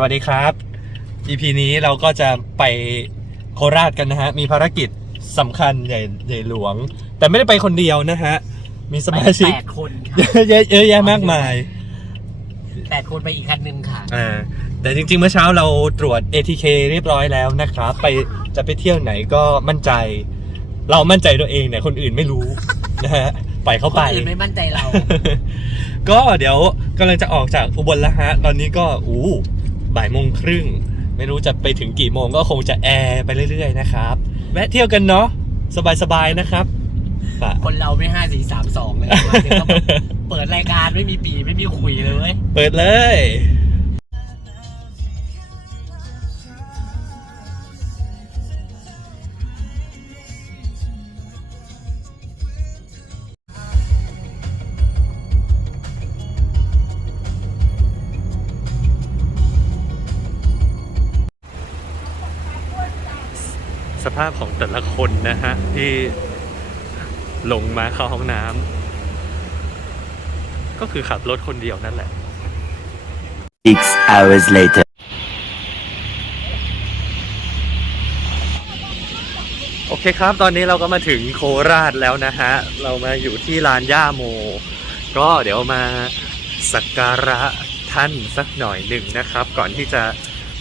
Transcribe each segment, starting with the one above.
สวัสดีครับ EP นี้เราก็จะไปโคราชกันนะฮะ มีภารกิจสำคัญใหญ่ใหญ่หลวง แต่ไม่ได้ไปคนเดียวนะฮะ มีสมาชิก แปดคนค่ะเยอะเยอะแยะมากมาย แปดคนไปอีกคันหนึ่งค่ะ อ่า แต่จริงๆ เมื่อเช้าเราตรวจ ATK เรียบร้อยแล้วนะครับ ไปจะไปเที่ยวไหนก็มั่นใจ เรามั่นใจตัวเองเนี่ยคนอื่นไม่รู้ นะฮะปล่อยเข้าคไป นอื่นไม่มั่นใจเรา ก็เดี๋ยวกำลังจะออกจากอุบลแล้วฮะ ตอนนี้ก็อู้ บ่ายโมงครึ่ง ไม่รู้จะไปถึงกี่โมงก็คงจะแอร์ไปเรื่อยๆนะครับ แวะเที่ยวกันเนาะสบายๆนะครับฝากคนเราไม่ห้าสี่สามสองเลยมาถึงก็แบบเปิดรายการไม่มีปีไม่มีคุยเลยเว้ยเปิดเลย ภาพของแต่ละคนนะฮะ ที่ลงมาเข้าห้องน้ำก็คือขับรถคนเดียวนั่นแหละ Six hours later. โอเคครับ ตอนนี้เราก็มาถึงโคราชแล้วนะฮะ เรามาอยู่ที่ลานย่าโม ก็เดี๋ยวมาสักการะท่านสักหน่อยหนึ่งนะครับ ก่อนที่จะ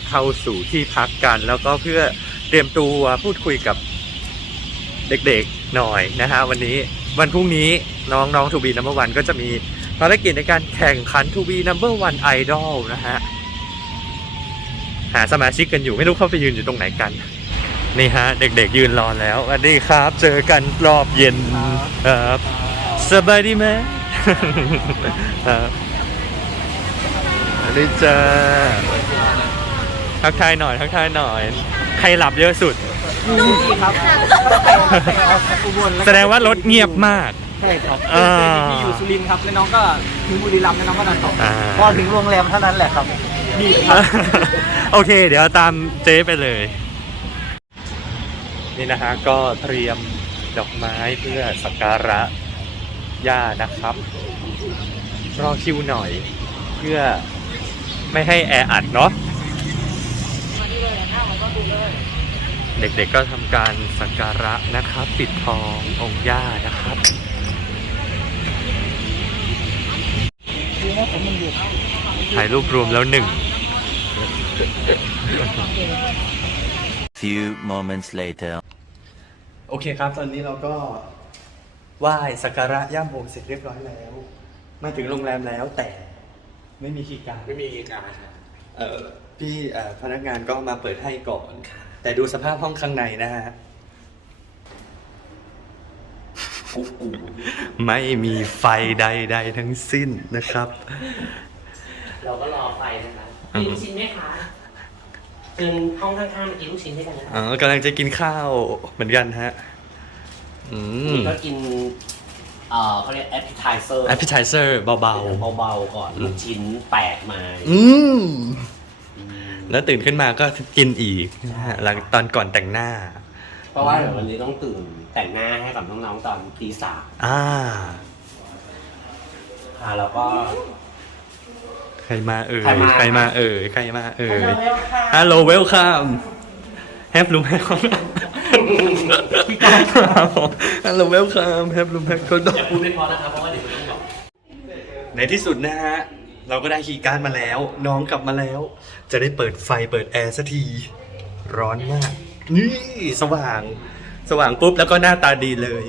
เข้าสู่ที่พักกันแล้วก็เพื่อ เตรียมตัวพูดคุยกับเด็กๆหน่อยนะฮะวันนี้วันพรุ่งนี้น้องน้องทูบีนัมเบอร์วันก็จะมีภารกิจในการแข่งขันทูบีนัมเบอร์วันไอดอลนะฮะหาสมาชิกกันอยู่ไม่รู้เข้าไปยืนอยู่ตรงไหนกัน นี่ฮะ เด็กๆยืนรอแล้วสวัสดีครับ เจอกันรอบเย็นครับสบายดีไหมครับสวัสดีจ้าทักทายหน่อยทักทายหน่อย ใครหลับเยอะสุด ครับอุบลแสดงว่ารถเงียบมาก ใช่ครับอ่า มีอยู่สุรินทร์ครับแล้วน้องก็ถึงบุรีรัมย์แล้วน้องก็นอนต่ออ่า พอถึงโรงแรมเท่านั้นแหละครับนี่ครับ โอเค เดี๋ยวตามเจ๊ไปเลย นี่นะฮะก็เตรียมดอกไม้เพื่อสักการะย่านะครับ รอคิวหน่อย เพื่อไม่ให้แออัดเนาะ เด็กๆก็ทำการสักการะนะครับปิดทององค์ย่านะครับถ่ายรูปรวมแล้วหนึ่ง Few moments later. โอเคครับ ตอนนี้เราก็ไหว้สักการะย่าโมเสร็จเรียบร้อยแล้ว มาถึงโรงแรมแล้วแต่ไม่มีคีย์การ์ดไม่มีการเออ พี่เอ่อพนักงานก็มาเปิดให้ก่อน แต่ดูสภาพห้องข้างในนะฮะ ไม่มีไฟใด ๆ ทั้งสิ้นนะครับ เราก็รอไฟนะครับอืมกินลูกชิ้นไหมคะเชิญห้องข้างๆมากินลูกชิ้นด้วยกันนะอ๋อกำลังจะกินข้าวเหมือนกันฮะ อืมนี่ก็กินเอ่อเขาเรียก appetizer appetizer เบา เบาๆก่อนลูกชิ้นแปดไม้ๆอืม แล้วตื่นขึ้นมาก็กินอีกนะฮะหลังตอนก่อนแต่งหน้า เพราะว่าเดี๋ยววันนี้ต้องตื่นแต่งหน้าให้กับน้องๆตอนตีสามอ่า ค่ะแล้วก็ ใครมาเอ่ยใครมา ใครมาเอ่ยใครมาเอ่ย Hello, welcome ฮัลโหลเวลคัมแฮปลูมแฮกคนฮัลโหลเวลคัมแฮปลูมแฮกคนอย่าพูดไม่พอนะครับเพราะว่าเดี๋ยวมันต้องบอกในที่สุดนะฮะ เราก็ได้คีย์การ์ดมาแล้ว น้องกลับมาแล้ว จะได้เปิดไฟเปิดแอร์สักที ร้อนมาก นี่สว่าง สว่างปุ๊บแล้วก็หน้าตาดีเลย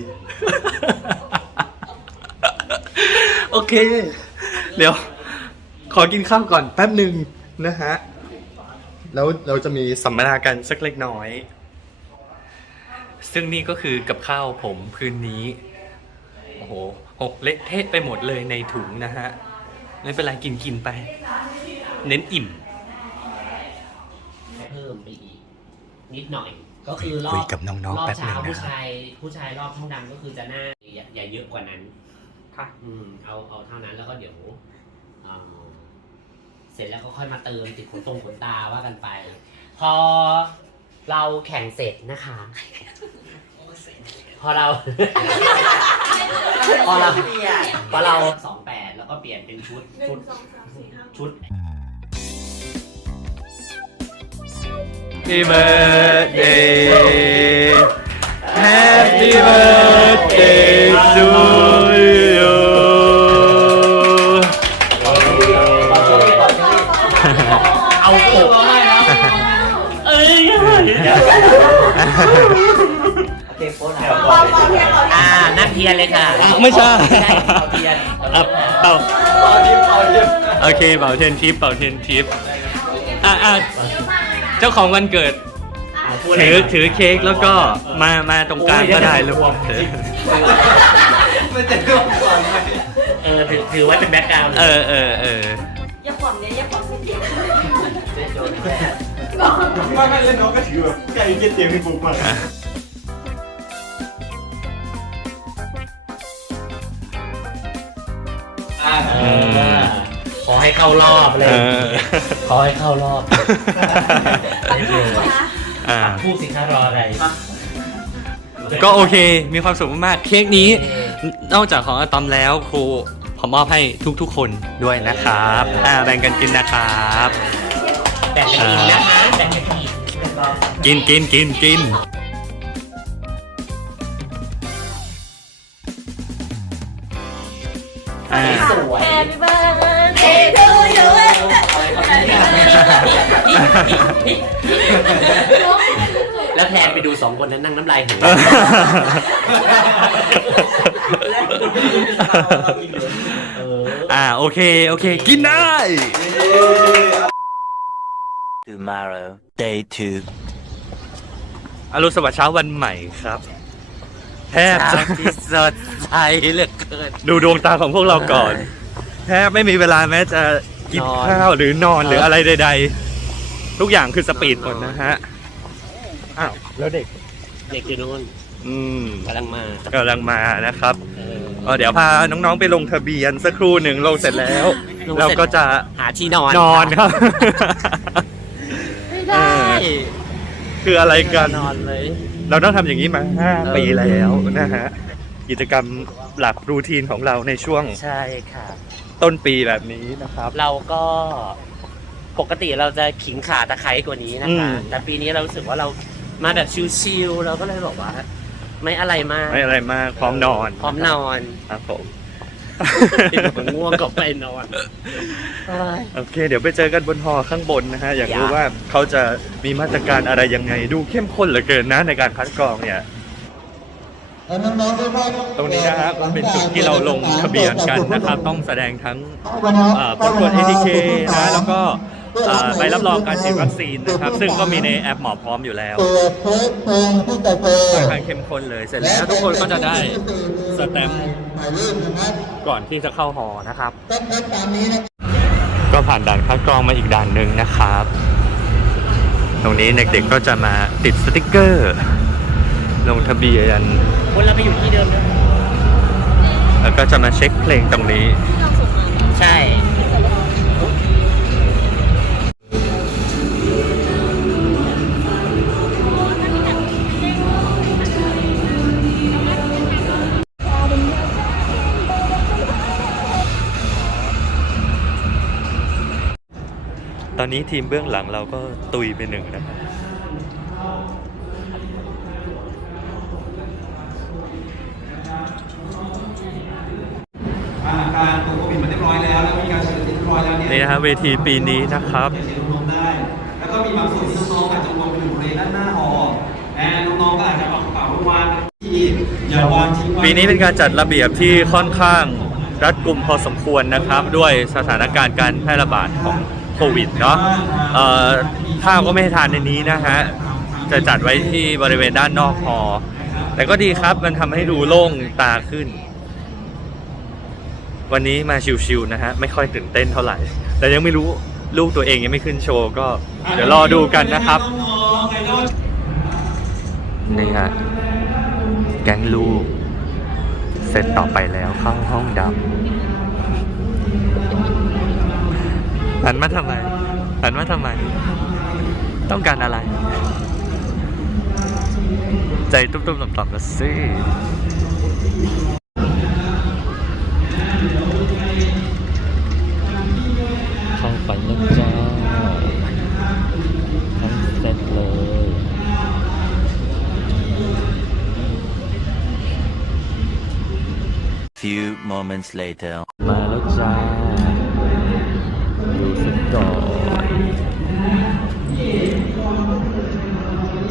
โอเค เดี๋ยว ขอกินข้าวก่อนแป๊บหนึ่งนะฮะ แล้วเราจะมีสัมมนากันสักเล็กน้อย ซึ่งนี่ก็คือกับข้าวผมคืนนี้ โอ้โหหกเละเทะไปหมดเลยในถุงนะฮะ ไม่เป็นไรกินกินไป เน้นอิ่ม เพิ่มไปอีก นิดหน่อย ก็คือรอบคุยกับน้องๆรอบแป๊บหนึ่เช้างนะผู้ชายผู้ชายรอบห้องดำก็คือจะหน้าอย่าอย่าเยอะกว่านั้น ค่ะ อืมเอาเอาเท่านั้นแล้วก็เดี๋ยวเอ่อเสร็จแล้วก็ค่อยมาเติมติดขนตรงขนตาว่ากันไป พอเราแข่งเสร็จนะคะ พอเรา พอเราพอเราสองแปดแล้วก็เปลี่ยนเป็นชุดชุดชุด Happy birthday Happy birthday to you เอาโอบเอ้ยอ่านั่งเทียนเลยค่ะไม่ใช่เอาเทียนอะเป่า โอเคเป่าเทนทิปเป่าเทนทิปอะอะ เจ้าของวันเกิดพูดะไรถือถือเค้กแล้วก็มามาตรงกลางก็ได้ลูกเออถือถือไว้เป็นแบ็คกราวด์เออเออเอออย่าปล่อมเนี่ยอย่าปล่อมเนี่ยว่าไม่เล่นน้องก็ถือแบบใกล้เย็ดเตียงพี่ปุ๊กมาเออ ขอให้เข้ารอบเลยเออขอให้เข้ารอบได้เลยอ่า พูดสิคะรออะไร ก็โอเค มีความสุขมากๆ เค้กนี้ นอกจากของอะตอมแล้วครูขอมอบให้ทุกๆ คนด้วยนะครับ อ่าแบ่งกันกินนะครับแบ่งกันกินนะคะแบ่งกันกินกินกินกินกิน แล้วแทนไปดูสองคนนั้นนั่งน้ำลายหัวเอออ่าโอเคโอเค กินได้ Tomorrow, day two. อรุณสวัสดิ์เช้าวันใหม่ครับแทบจะสดใสเหลือเกิน ดูดวงตาของพวกเราก่อน แทบไม่มีเวลาแม้จะกินนอน ข้าวหรือนอนหรืออะไรใดๆ ทุกอย่างคือสปีดหมดนะฮะ อ้าว แล้วเด็ก เด็กอยู่นู้นอืมกำลังมากำลังมานะครับเออเออเดี๋ยวพาน้องๆไปลงทะเบียนสักครู่หนึ่งลงเสร็จแล้ว ลงเสร็จเราก็จะหาที่นอนนอนครับ ไม่ได้คืออะไรกัน นอนเลย เราต้องทำอย่างนี้มาห้าปีแล้วนะฮะ กิจกรรมหลักรูทีนของเราในช่วงใช่ค่ะ ต้นปีแบบนี้นะครับ เราก็ ปกติเราจะขิงขาตะไคร้กว่านี้นะคะ อืม แต่ปีนี้เรารู้สึกว่าเรามาแบบชิลๆเราก็เลยบอกว่า ไม่อะไรมากไม่อะไรมากพร้อมนอนพร้อมนอนครับผมมันง่วงก็ไปนอนเอ้ย โอเค เดี๋ยวไปเจอกันบนหอข้างบนนะฮะ อยากรู้อยากว่าเขาจะมีมาตรการอะไรยังไง ดูเข้มข้นเหลือเกินนะในการคัดกรองเนี่ยตรงนี้นะฮะมันเป็นจุดที่เราลงทะเบียนกันนะครับต้องแสดงทั้ง เอ่อผลตรวจ ATK นะ แล้วก็เอ่อ ใบรับรองการฉีดวัคซีนนะครับ ซึ่งก็มีในแอปหมอพร้อมอยู่แล้วค่อนข้างเข้มข้นเลยเสร็จแล้วทุกคนก็จะได้สแตมป์ก่อนที่จะเข้าหอนะครับ ก็ผ่านด่านคัดกรองมาอีกด่านหนึ่งนะครับ ตรงนี้เด็กๆก็จะมาติดสติกเกอร์ ลงทะเบียนคนเราไปอยู่ที่เดิมนะแล้วก็จะมาเช็คเพลงตรงนี้ ใช่ ตอนนี้ทีมเบื้องหลังเราก็ตุยไปหนึ่งนะครับอาการตรวจโควิดมันเรียบร้อยแล้วแล้วมีการเฉลยเรียบร้อยแล้วเนี่ยนี่นะฮะเวทีปีนี้นะครับเสียงลมได้แล้วก็มีบางส่วนที่น้องๆอาจจะรวมไปอยู่บริเวณด้านหน้าหอแอนน้องๆก็อาจจะเอากระเป๋าวางที่อย่าวางทิ้งไว้ปีนี้เป็นการจัดระเบียบที่ค่อนข้างรัดกุมพอสมควรนะครับ ด้วยสถานการณ์การแพร่ระบาดของ โควิดเนาะเอ่อข้าวก็ไม่ให้ทานในนี้นะฮะ จะจัดไว้ที่บริเวณด้านนอกพอ แต่ก็ดีครับมันทำให้ดูโล่งตาขึ้น วันนี้มาชิวๆนะฮะ ไม่ค่อยตื่นเต้นเท่าไหร่ แต่ยังไม่รู้ลูกตัวเองยังไม่ขึ้นโชว์ก็ เดี๋ยวรอดูกันนะครับนี่ฮะแก๊งลูก เสร็จต่อไปแล้วเข้าห้องดำ หันมาทำไมหันมาทำไม ต้องการอะไร ใจตุ้มๆต่อมๆนะสิเข้าไปนะจ้าทั้งเซ็ตเลยมาแล้วจ้า สักก่อน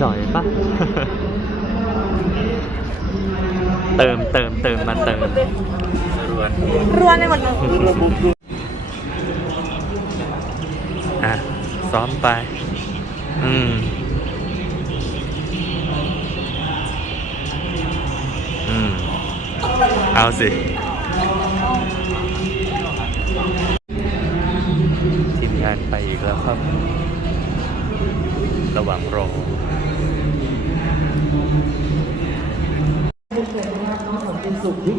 จ่อยปะเติมเติมเติมมาเติมรวนรวนในหมดเลยอะ ซ้อมไป อืม อืม เอาสิานไปอีกแล้วครับ ระหว่างรอ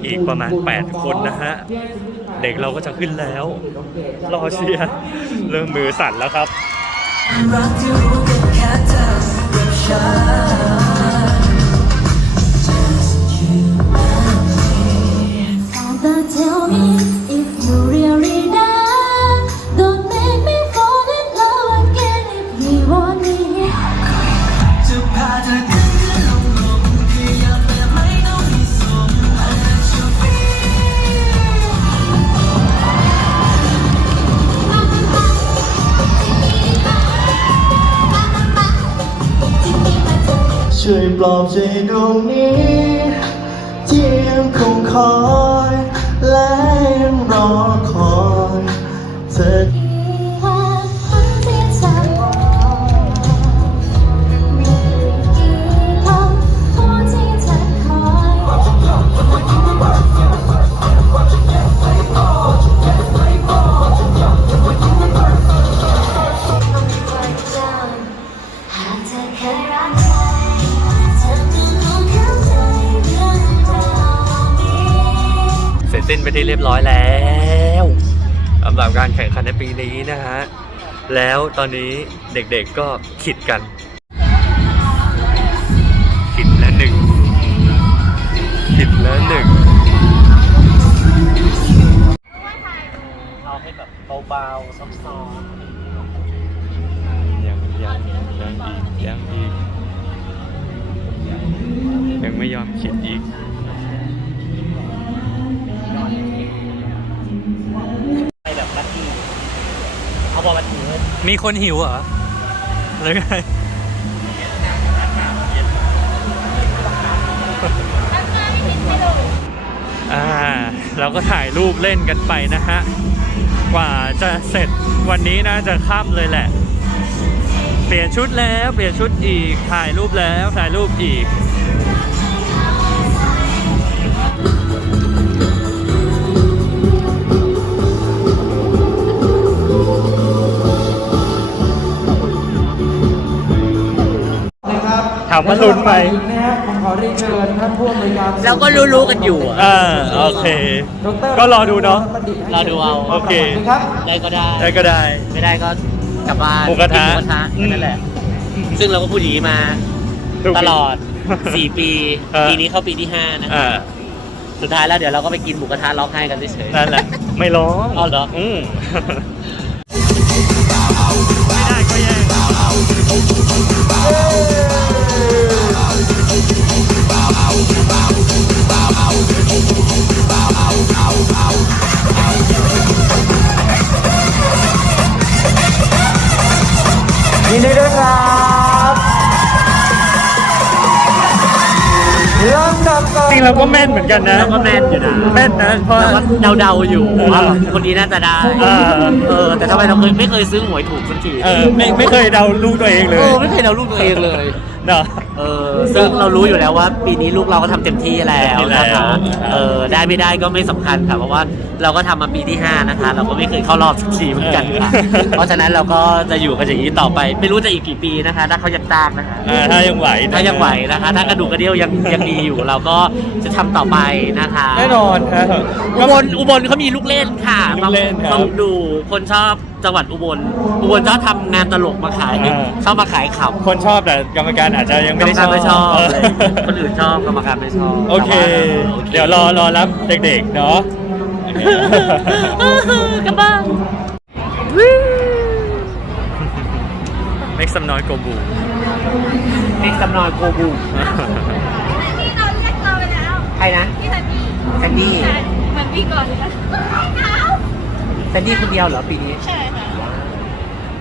อีกประมาณ 8 คนนะฮะ เด็กเราก็จะขึ้นแล้ว รอเชียร์เริ่มมือสั่นแล้วครับ ช่วยปลอบใจดวงนี้ ที่ยังคงคอย และยังรอคอยเธอ สิ้นไปที่เรียบร้อยแล้วสำหรับการแข่งขันในปีนี้นะฮะ แล้วตอนนี้เด็กๆก็ขิดกันขิดแล้วหนึ่งขิดแล้วหนึ่งเอาให้แบบเบาๆซอฟต์ยังยังยังอีกยังอีกยังไม่ยอมขิดอีก มีคนหิวเหรอหรือไงอ่าเราก็ถ่ายรูปเล่นกันไปนะฮะ กว่าจะเสร็จวันนี้น่าจะค่ำเลยแหละ เปลี่ยนชุดแล้ว เปลี่ยนชุดอีก ถ่ายรูปแล้ว ถ่ายรูปอีกามว่าลุ้นไหมนะครับผมขอเรียนเชิญท่านผู้อำนวยการเราก็รู้ๆกันอยู่อะ อ่าโอเค ดรก็รอดูเนอะรอดูเอา โอเค ครับได้ก็ได้ ได้ก็ได้ ไม่ได้ก็กลับบ้านหมูกระทะ นหมูกระทะอืมแค่นั่นแหละ ซึ่งเราก็พูดอย่างนี้มาทุกปีตลอด 4 ปี เออ ปีนี้เข้าปีที่ 5 นะอ่าสุดท้ายแล้วเดี๋ยวเราก็ไปกินหมูกระทะร้องไห้กันเฉยๆ นั่นแหละ ไม่ร้องเอาเหรอ อืมไม่ได้ก็แย่ ยินดีด้วยครับจริงเราก็แม่นเหมือนกันนะ เราก็แม่นอยู่นะแม่นนะเพราะ เราก็เดาๆอยู่เออว่าคนนี้น่าจะได้เออ เออ แต่ทำไมเราเคยไม่เคยซื้อหวยถูกสักทีเออไม่ไม่เคยเดาลูกตัวเองเลเอย อไม่เคยเดาลูกตัวเองเลย เนาะ เออซึ่งเรารู้อยู่แล้วว่า ปีนี้ลูกเราก็ทำเต็มที่แล้วนะคะเต็มที่แล้ว เออได้ไม่ได้ก็ไม่สำคัญค่ะ เพราะว่าเราก็ทำมาปีที่ 5 นะคะ เราก็ไม่เคยเข้ารอบสักทีเหมือนกันค่ะ เพราะฉะนั้นเราก็จะอยู่กันอย่างนี้ต่อไป ไม่รู้จะอีกกี่ปีนะคะ ถ้าเขายังจ้างนะคะ อ่าถ้ายังไหวนะถ้ายังไหวนะคะ ถ้ากระดูกกระเดี่ยวยังยังดีอยู่ เราก็จะทำต่อไปนะคะแน่นอนครับ อุบลอุบลเขามีลูกเล่นค่ะลูกเล่นครับ ต้องดูคนชอบ จังหวัดอุบล อุบลชอบทำงานตลกมาขายอ่าชอบมาขายขับคนชอบแต่กรรมการอาจจะยังกไม่รรมได้ชการอบไม่ชอบเออคนอื่นชอบกรรมการไม่ชอบโอเค แต่ว่าโอคเดี๋ยวรอรอรับเด็กๆเนาะกลับบ้านเม็กซัมนอยโกบูมิกซ์สำนอยโกบูนี่เราเรียกเราไปแล้วใครนะพี่ซันนี่แซนดี้เหมือนพี่พี่ก่อนนะแซนดี้คนเดียวเหรอปีนี้ ใช่ค่ะ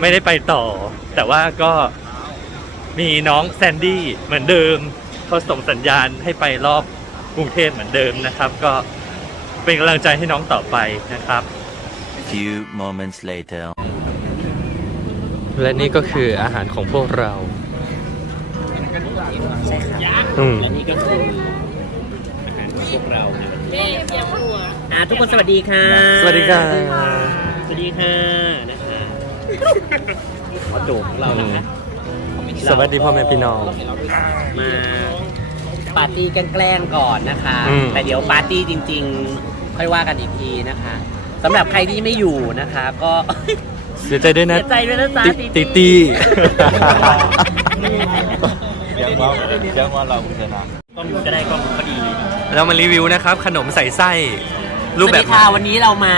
ไม่ได้ไปต่อ แต่ว่าก็มีน้องแซนดี้เหมือนเดิมเขาส่งสัญญาณให้ไปรอบกรุงเทพเหมือนเดิมนะครับ ก็เป็นกำลังใจให้น้องต่อไปนะครับ Few moments later. และนี่ก็คืออาหารของพวกเรา ใช่ค่ะอืม และนี่ก็คืออาหารของพวกเรานะอ่าทุกคนสวัสดีค่ะ สวัสดีค่ะ สวัสดีค่ะนะคะ ขอโจกของเรานะคะสวัสดีพ่อแม่พี่น้อง มาปาร์ตี้แกล้งๆก่อนนะคะ อืม แต่เดี๋ยวปาร์ตี้จริง ๆ ค่อยว่ากันอีกทีนะคะสำหรับใครที่ไม่อยู่นะคะ ก็ เสียใจด้วยนะ เสียใจด้วยนะจ๊ะติติติตี้ตียังว่ายังว่าเราชนะกล้องก็ได้กล้องก็ดีเรามารีวิวนะครับ ขนมใส่ไส้ รูปแบบสวัสดีค่ะวันนี้เรามา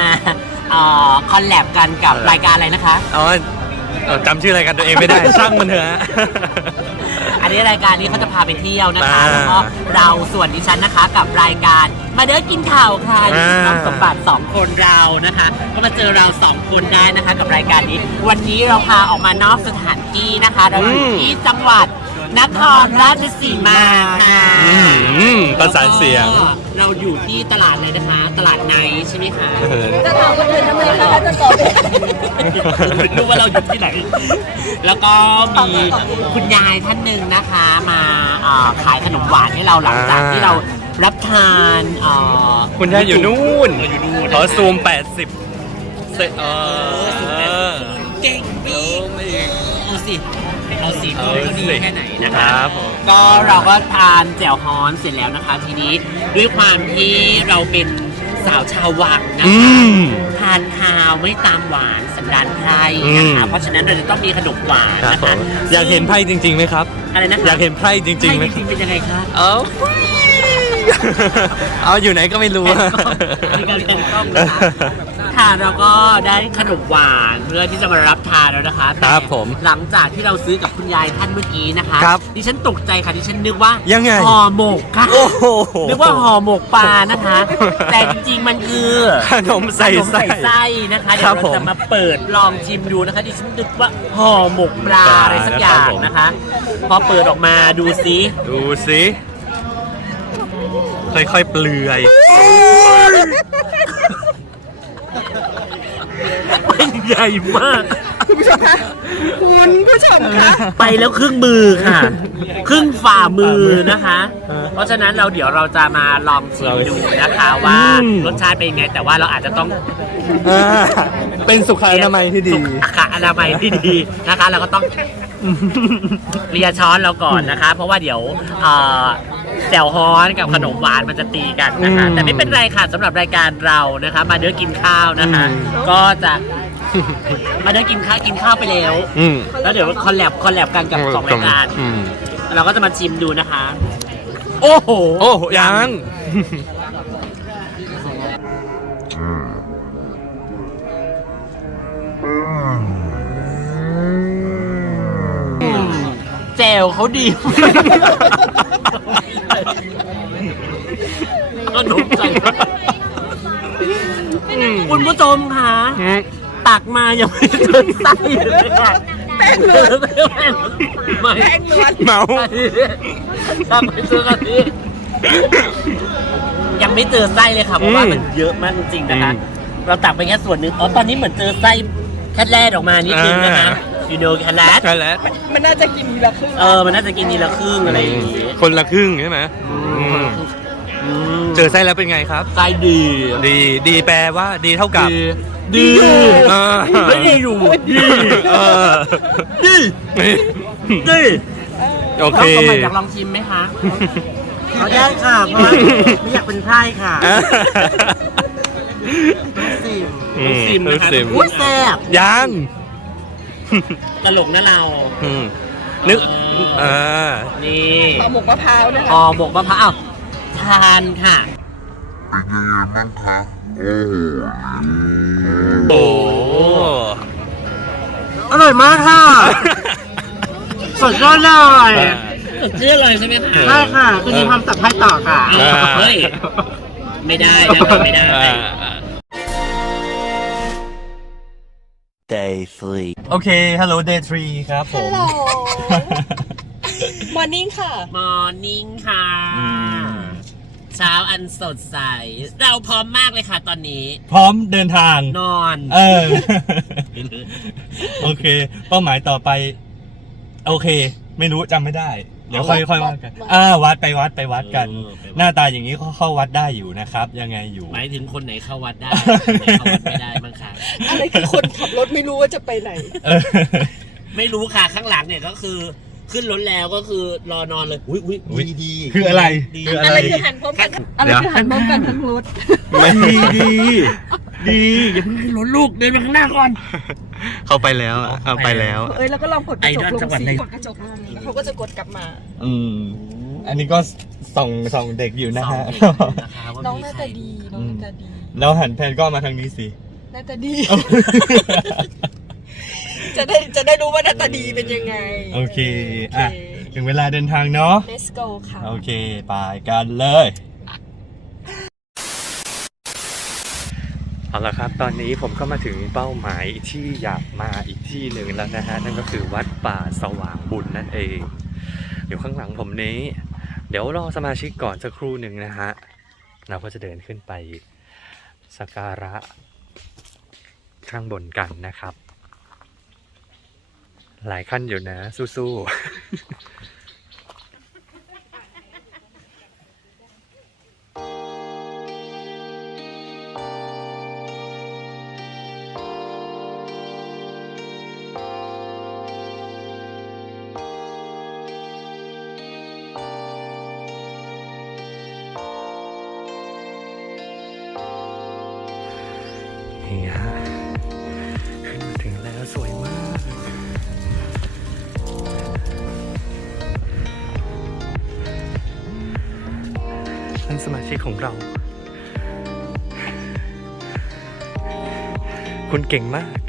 คอลแลบกันกับรายการอะไรนะคะ อ๋อเอ่อจำชื่อรายการตัวเองไม่ได้ ช่างมันเถอะฮะ อันนี้รายการนี้เขาจะพาไปเที่ยวนะคะอ่าแล้วก็เราส่วนดิฉันนะคะกับรายการมาเด้อกินข่าวค่ะอ่าน้องสมบัติสองคนเรานะคะ ก็มาเจอเราสองคนได้นะคะ กับรายการนี้ วันนี้เราพาออกมานอกสถานที่นะคะ เราอยู่ที่จังหวัด นครราชสีมาค่ะอืมประสานเสียงแล้วก็เราอยู่ที่ตลาดอะไรนะคะ ตลาดในใช่ไหมคะเออจะถามคนอื่นทำไมคะจะตอบรู้ว่าเราอยู่ที่ไหน แล้วก็มีคุณยายท่านหนึ่งนะคะมาเอ่อขายขนมหวานให้เราหลังจากที่เรารับทานเอ่อคุณยายอยู่นู่นเอออยู่นู่นขอซูม 80เซเออเก่งปีเอาสิ เอาสิเอาเขาดีแค่ไหนนะคคะรับผมก็เราก็ทานแจ่วฮ้อนเสร็จแล้วนะคะ ทีนี้ด้วยความที่เราเป็นสาวชาววังนะอืคะม ทานข้าวไม่ตามหวานสันดานไพรนะคะอืม เพราะฉะนั้นเราจะต้องมีขนมหวานครับนะผคะมอยากเห็นไพ่จริงๆไหมครับ อะไรนะคะอยากเห็นไพ่จริงๆไหมไพ่จริงๆเป็นยังไงคะ เอา เอาอยู่ไหนก็ไม่รู้ มีการแข่งกล้องนะคะ ค่ะเราก็ได้ขนมหวานเพื่อที่จะมารับทานแล้วนะคะครับแต่ผมหลังจากที่เราซื้อกับคุณยายท่านเมื่อกี้นะคะครับดิฉันตกใจค่ะดิฉันนึกว่ายังไงห่อหมกค่ะโอ้โหนึกว่าห่อหมกปลานะคะ แต่จริงๆมันคือขนมใส่ขนมไส้ใส่ไส้นะคะคเดี๋รัยวบเราผมจะมาเปิดลองชิมดูนะคะดิฉันนึกว่าห่อหมกปลาปลาอะไรสักอย่างนะครับผมนะคะ พอเปิดออกมาดูซิดูสิค่อยๆเปลือย เป็นใหญ่มาก คุณผู้ชมคะคุณผู้ชมคะไปแล้วครึ่งมือค่ะ ครึ่งฝ่ามือนะคะ เพราะฉะนั้นเราเดี๋ยวเราจะมาลองชิมดูนะคะว่าอืมรสชาติเป็นยังไง แต่ว่าเราอาจจะต้องอ่าเป็นสุขอนามัยที่ดีสุขอนามัยที่ดีนะคะ เราก็ต้อง เลียช้อนเราก่อนนะคะ เพราะว่าเดี๋ยวเอ่อ แจ่วฮ้อนกับขนมหวานมันจะตีกันนะคะอืมแต่ไม่เป็นไรค่ะสำหรับรายการเรานะคะ มาเด้อกินข้าวนะคะอืมก็จะมาเด้อกินข้าวกินข้าวไปแล้วอืมแล้วเดี๋ยวคอลแลบคอลแลบกันกับสองรายการอืมเราก็จะมาชิมดูนะคะ โอ้โหโอ้ยังแจวเขาดีขนมใส่คุณผู้ชมคะตักมายังไม่ถึงไส้เลยค่ะแป้งล้วนแป้งล้วนเมาตักไปซื้อกะทิยังไม่เจอไส้เลยค่ะเพราะว่ามันเยอะมากจริงๆนะคะ เราตักไปแค่ส่วนหนึ่งอ๋อตอนนี้เหมือนเจอไส้แค่แรกออกมานิดนึงนะคะอ่า you know แค่แรกใช่แล้วมันน่าจะกินทีละครึ่งเออมันน่าจะกินทีละครึ่งอะไรอย่างงี้คนละครึ่งใช่ไหมอืมอืมเจอไส้แล้วเป็นไงครับ ไส้ดีดีดีแปลว่าดีเท่ากับ ดีเออไม่ดีอยู่ดีเออดีดีโอเคแล้วทำไมอยากลองชิมไหมคะขอได้ค่ะเพราะว่าไม่อยากเป็นไพร่ค่ะซิมอืมซิมนะคะซิมอุ้ยแซ่บยัง ตลกนะเรา อืมนึกเออ่านี่ห่อหมกมะพร้าวนะคะห่อหมกมะพร้าวทานค่ะโอ้อร่อยมากค่ะสดยอดเลยเชื่อเลยใช่ไหมคะใช่ค่ะคือมีความสัมพันธ์ต่อค่ะอ่าเฮ้ย ไม่ได้นะไม่ได้ Day 3โอเคฮัลโหล day three ครับผมฮัลโหล มอร์นิ่งค่ะ มอร์นิ่งค่ะ อืม เช้าอันสดใส เราพร้อมมากเลยค่ะตอนนี้ พร้อมเดินทาง นอน เออ โอเค เป้าหมายต่อไป โอเค ไม่รู้จำไม่ได้ เดี๋ยวค่อยค่อยว่ากันวัดอ่าวัดไปวัดไปวัดกันเออไปวัดหน้าตาอย่างนี้ก็เข้าวัดได้อยู่นะครับ ยังไงอยู่หมายถึงคนไหนเข้าวัดได้คนไหนเข้าวัดไม่ได้บ้างคะอะไรคือคนขับรถไม่รู้ว่าจะไปไหนเออไม่รู้ค่ะข้างหลังเนี่ยก็คือขึ้นรถแล้วก็คือรอนอนเลย อุ้ยอุ้ยอุ๊ยดีดีคืออะไรดีคืออะไรคือหันพร้อมกันอะไรคือหันพร้อมกันทั้งรถไม่ดีดีอย่าเพิ่งขึ้นรถลูกเดินไปข้างหน้าก่อน เข้าไปแล้วอะเข้าไปแล้ว เอ้ยแล้วก็ลองกดกระจกไอดอลลงจังหวัดสิอะไรกดกระจกลงแล้วเขาก็จะกดกลับมา อืม อันนี้ก็ส่องส่องเด็กอยู่นะฮะสองเด็กนะคะว่น้องมีหน้าใครตาดีน้องหน้าตาดีแล้วหันแพนก็มาทางนี้สิ หน้าตาดี จะได้จะได้รู้ว่าหน้าตาดีเป็นยังไงโอเคโออะเค ถึงเวลาเดินทางเนาะ let's go ค่ะ โอเค ไปกันเลย เอาละครับ ตอนนี้ผมก็มาถึงเป้าหมายที่อยากมาอีกที่หนึ่งแล้วนะฮะ นั่นก็คือวัดป่าสว่างบุญนั่นเองอยู่ข้างหลังผมนี้ เดี๋ยวรอสมาชิกก่อนสักครู่หนึ่งนะฮะ เราก็จะเดินขึ้นไปสักการะข้างบนกันนะครับ หลายขั้นอยู่นะ สู้ๆ นี่ฮะขึ้นมาถึงแล้วสวยมากท่านสมาชิกของเรา คุณเก่งมาก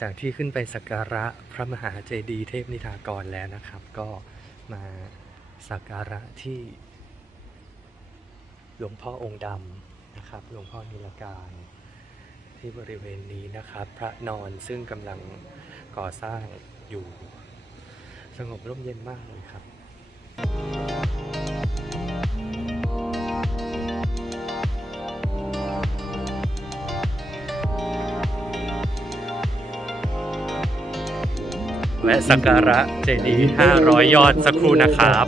จากที่ขึ้นไปสักการะพระมหาเจดีย์เทพนิทากรแล้วนะครับ ก็มาสักการะที่หลวงพ่อองค์ดำนะครับหลวงพ่อนิลการที่บริเวณนี้นะครับ พระนอนซึ่งกำลังก่อสร้างอยู่ สงบร่มเย็นมากเลยครับ และสักการะเจดีย์500 ยอดสักครู่นะครับ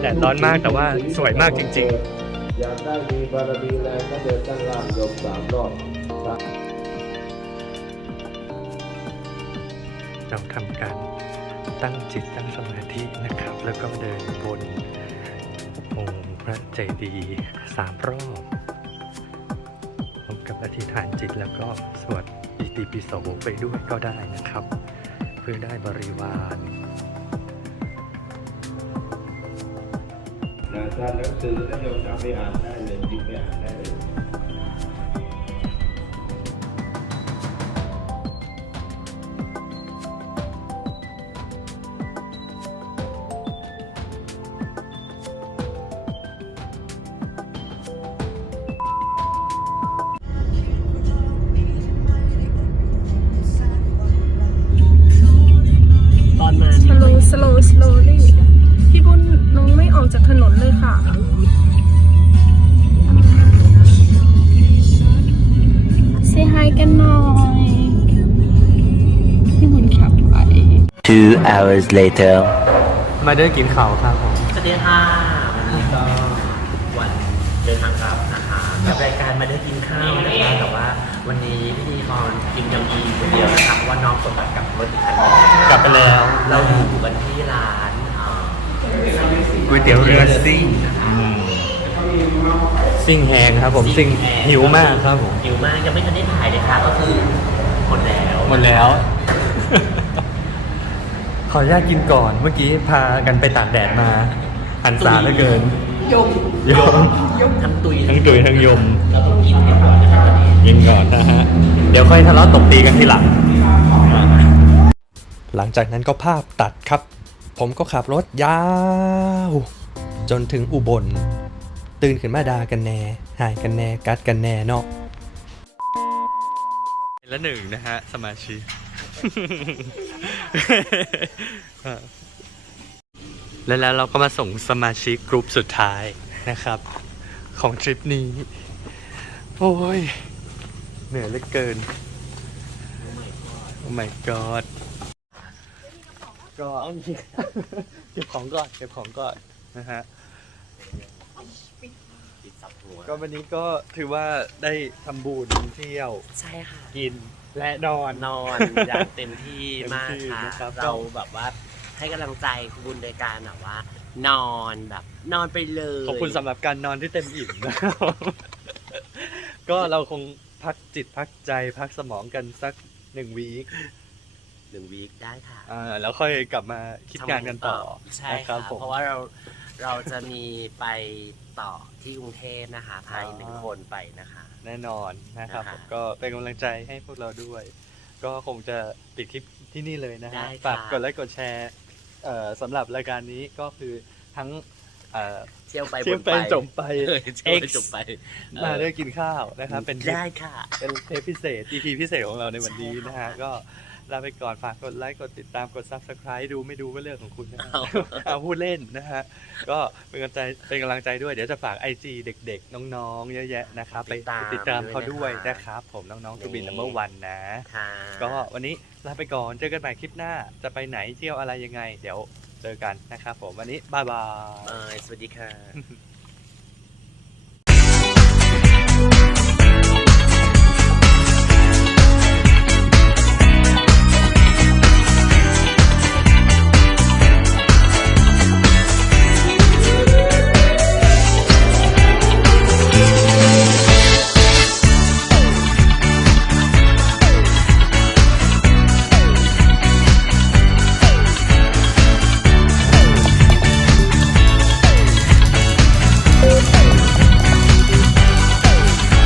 แดดร้อนมากแต่ว่าสวยมากจริง ๆ อยากได้มีบารมีแรงก็เดินตั้งล่างยกสามรอบเราทำการตั้งจิตตั้งสมาธินะครับ แล้วก็เดินบนองค์พระเจดีย์สามรอบพร้อมกับอธิษฐานจิตแล้วก็สวดอิติปิโสไปด้วยก็ได้นะครับ พื่อได้บริวารนะถ้าหนังสือถ้าโยมจะไปอ่านได้เลยจิงไปอ่านได้เลย hours later. มาเดินกินข้าวครับผมสวัสดีค่ะวันนี้ก็วันเดินทางกลับนะคะกับรายการมาได้กินข้าวนะคะแต่ว่าวันนี้พี่ดีคอนกินยำอีคนเดียวนะคะเพราะว่าน้องสมบัติกลับรถอีกคันหนึงกลับไปแล้ว เราอยู่กันที่ร้านเอ่อก๋วยเตี๋ยวเรือซิ่งซิ่งแหงครับผมซิ่งหิวมากครับผมหิวมากยังไม่ทันได้ถ่ายเลยค่ะก็คือหมดแล้ว หมดแล้ว ขออนุญาตกินก่อน เมื่อกี้พากันไปตากแดดมาหันสาเหลือเกิน ยมยม ทั้งตุยทั้งตุยทั้งยม เราต้องกินกันก่อนนะครับตอนนี้ยิงก่อนนะฮะ เดี๋ยวค่อยทะเลาะตบตีกันทีหลัง หลังจากนั้นก็ภาพตัดครับ ผมก็ขับรถยาว จนถึงอุบล ตื่นขึ้นมาดากันแน่ หายกันแน่ กัดกันแน่เนาะละหนึ่งนะฮะ สมาชิก และแล้วเราก็มาส่งสมาชิกกลุ่มสุดท้ายนะครับ ของทริปนี้ โอ้ย เหนื่อยเหลือเกิน โอ้ my god ก็เก็บของก่อนเก็บของก่อนนะฮะติดสับหัวก็วันนี้ก็ถือว่าได้ทำบุญเที่ยวใช่ค่ะกิน และนอน นอนอย่างเต็มที่มากเต็มที่ค่ะนะครับ เราแบบว่าให้กำลังใจคุณบุญโดยการแบบว่า นอนแบบ นอนไปเลยขอบคุณสำหรับการนอนที่เต็มอิ่มนะครับ ก็เราคงพักจิตพักใจพักสมองกันสักหนึ่งวีคหนึ่งวีคได้ค่ะอ่าแล้วค่อยกลับมาคิดงานกันต่อใช่นะคค่ะรับผม เพราะว่าเราเราจะมีไปต่อที่กรุงเทพนะคะพาอีกหนึ่งคนไปนะคะ แน่นอนนะครับนะคะผมก็เป็นกำลังใจให้พวกเราด้วย ก็คงจะปิดคลิปที่นี่เลยนะฮะได้ค่ะ ฝากกดไลค์กดแชร์เอ่อสำหรับรายการนี้ก็คือทั้งเอ่อเที่ยวไปเที่ยวบนไปจมไป เออเที่ยวไป X จมไปเออมาได้กินข้าวนะครับเป็น ได้ค่ะ เป็นเทปพิเศษ EP พิเศษของเราในวันนี้นะฮะ ก็ ลาไปก่อนฝากกดไลค์กดติดตามกด Subscribe ดูไม่ดูก็เรื่องของคุณนะฮะเอาเอาพูดเล่นนะฮะก็เป็นกำลังใจเป็นกำลังใจด้วยเดี๋ยวจะฝาก IG เด็กๆ น้องๆ เยอะแยะนะครับไปติดตามติดตามเขาด้วยด้วยนะคะนะครับ ผมน้องๆนี่ทูบินนัมเบอร์วันนะค่ะก็วันนี้ลาไปก่อนเจอกันใหม่คลิปหน้าจะไปไหนเที่ยวอะไรยังไง เดี๋ยวเจอกันนะครับผมวันนี้บายบายเออสวัสดีค่ะ